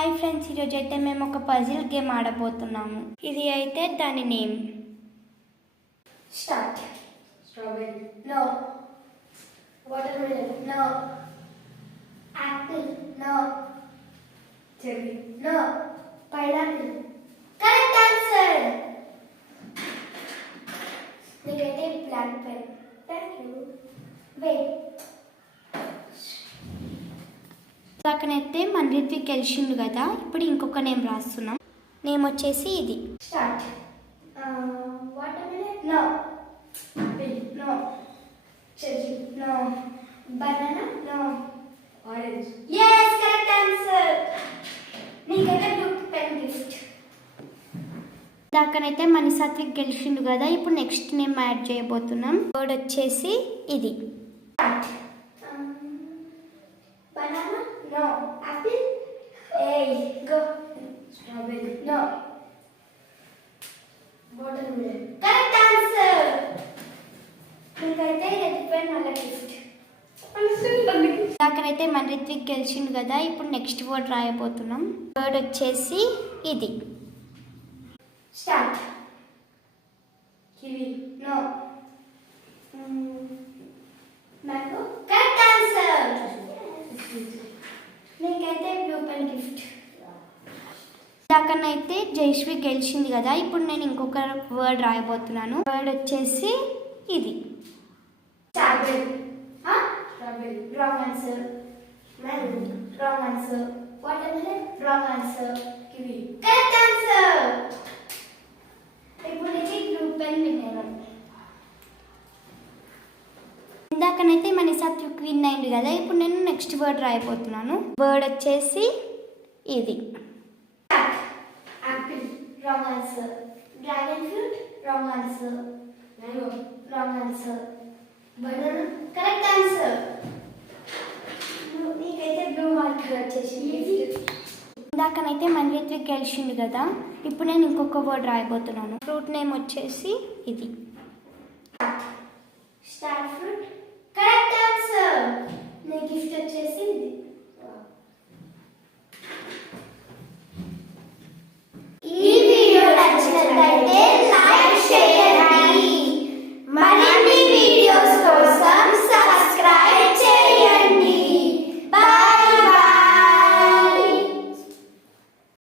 Hi friends, ఈరోజు అయితే మేము ఒక పజిల్ గేమ్ ఆడబోతున్నాము. ఇది అయితే దాని name. Start. Strawberry. No. Watermelon. No. Apple. No. Cherry. No. Pineapple. Correct answer. నీకైతే black pen. Thank you. Wait. పక్కనైతే మన రిత్విక్ గెలిచిండు కదా, ఇప్పుడు ఇంకొక నేమ్ రాస్తున్నాం. నేమ్ వచ్చేసి ఇది. Start. Watermelon. No. Apple. No. Cherry. No. Banana. No. Orange. yes correct answer. నీకైతే బ్లూ పెన్ గిఫ్ట్. దాకనైతే మన సాత్విక్ గెలిచిండు కదా, ఇప్పుడు నెక్స్ట్ నేమ్ యాడ్ చేయబోతున్నాం. వర్డ్ వచ్చేసి ఇది. స్టార్ట్. బనానా. నో. యాపిల్. ఏయ్ go. Strawberry. No. Watermelon. Correct answer. నీకైతే రెడ్ పెన్ మళ్ళీ గిఫ్ట్. దాకనైతే మన రిత్విక్ గెలిచిండు కదా, ఇప్పుడు నెక్స్ట్ వర్డ్ రాయబోతున్నాం. వర్డ్ వచ్చేసి ఇది. Start. Kiwi. No. Mango. Correct answer. నీకైతే బ్లూ పెన్ గిఫ్ట్. దాకనైతే జయశ్రీ గెలిచింది కదా, ఇప్పుడు నేను ఇంకొక వర్డ్ రాయబోతున్నాను. వర్డ్ వచ్చేసి ఇది. Strawberry. Strawberry. Wrong answer. Mango. Wrong answer. Watermelon. Wrong answer. Kiwi. Correct answer. ఇప్పుడు ఇది బ్లూ పెన్ విన్నాను. ఇందాకనైతే మన సాత్విక్ విన్ అయింది కదా, ఇప్పుడు నేను నెక్స్ట్ వర్డ్ రాయబోతున్నాను. వర్డ్ వచ్చేసి ఇది. Apple. Wrong answer. Dragon fruit. Wrong answer. Mango. Wrong answer. Banana. Correct answer. నీకైతే బ్లూ మార్కర్ వచ్చేసింది. ఇందాకనైతే మన రిత్విక్ గెలిచింది కదా, ఇప్పుడు నేను ఇంకొక వర్డ్ రాయబోతున్నాను. ఫ్రూట్ నేమ్ వచ్చేసి ఇది.